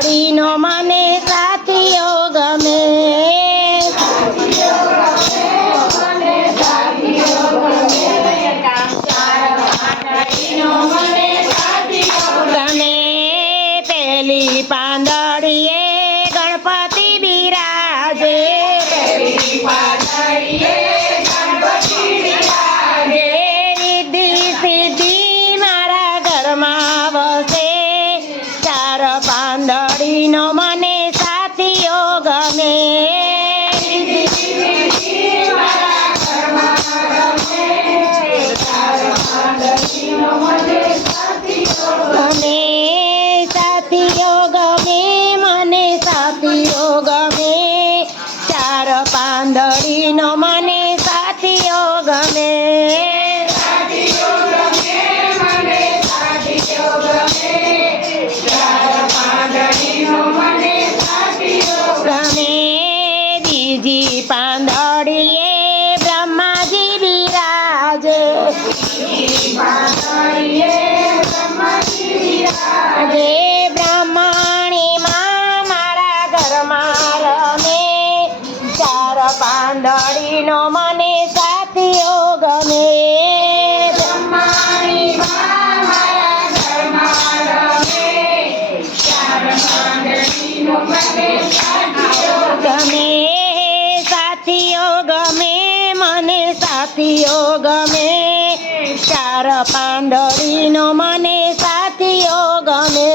પાંદડીનો મને સાથીઓ ગમે. ગમે પેલી પાંદડીએ ગણપતિ બિરાજે. રિદ્ધિ સિદ્ધિ મારા ઘરમાં વસે. ચાર પાંદડીનો મને સાથીઓ ગમે. ગમે સાથીઓ ગમે મને સાથીઓ ગમે. ચાર પાંદડીનો મને સાથીઓ ગમે. ગમે બીજી પાંદડીએ બ્રહ્માજી બિરાજે. જે બ્રાહ્મણીમાં મારા ઘરમાં રમે. ચાર પાંદડીનો મને સાથીઓ ગમે. ગમે સાથીઓ ગમે મને સાથીઓ ગમે. ચાર પાંદડીનો મને સાથીઓ ગમે.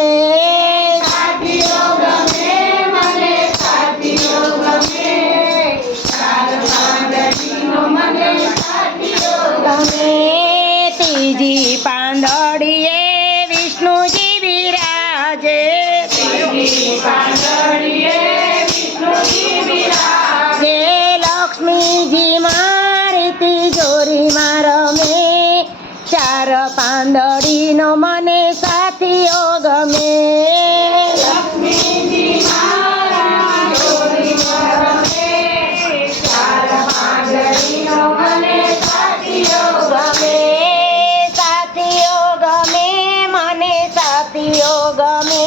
ગમે ત્રીજી પાંદડીએ વિષ્ણુજી બિરાજે. જે લક્ષ્મીજી મારી તિજોરીમાં રમે. ચાર પાંદડીનો મને સાથીઓ ગમે. ગમે સાથીઓ ગમે મને સાથીઓ ગમે.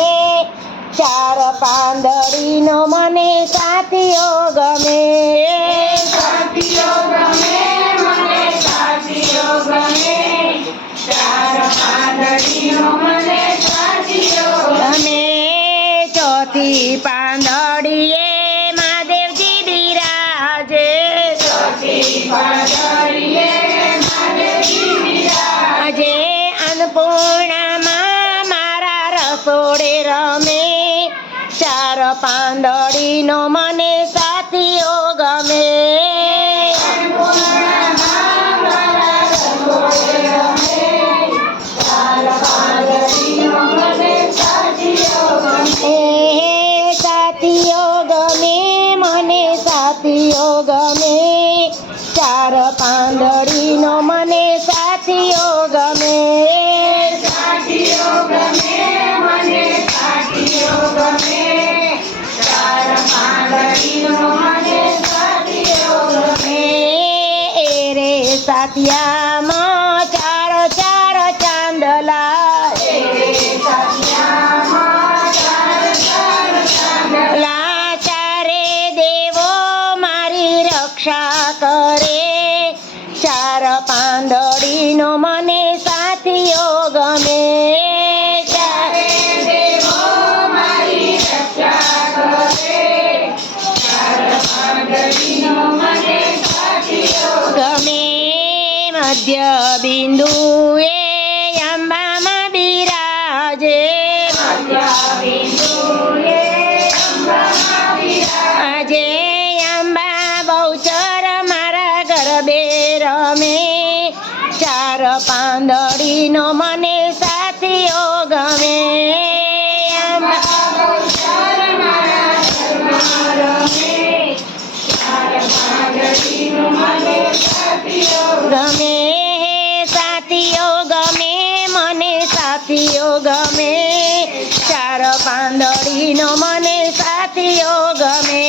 ચાર પાંદડીનો મને સાથીઓ ગમે. ગમે ચોથી પાંદડીએ મહાદેવજી બિરાજે. આજે અન્નપૂર્ણામાં મારા રસોડે રમે. ચાર પાંદડીનો મને સાથીઓ ગમે. સાથીઓ ગમે મને સાથીઓ ગમે. ચાર પાંદડીનો મને સાથીઓ ગમે. સાતિયામાં ચાર ચાર ચાંદલા. ચારે દેવો મારી રક્ષા કરે. ચાર પાંદડીનો મને સાથીઓ ગમે. ગમે મધ્ય બિંદુએ અંબામાં બિરાજે. આજે અંબા બહુચર મારા ગરબે રમે. ચાર પાંદડીનો મને સાથીઓ ગમે. ગમે સાથીઓ ગમે મને સાથીઓ ગમે. ચાર પાંદડીનો મને સાથીઓ ગમે.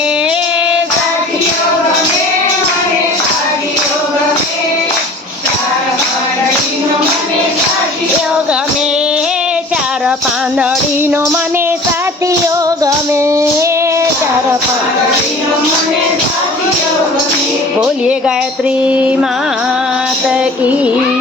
ગમે ચાર પાંદડીનો મને સાથીઓ ગમે. બોલીએ ગાયત્રી માત કી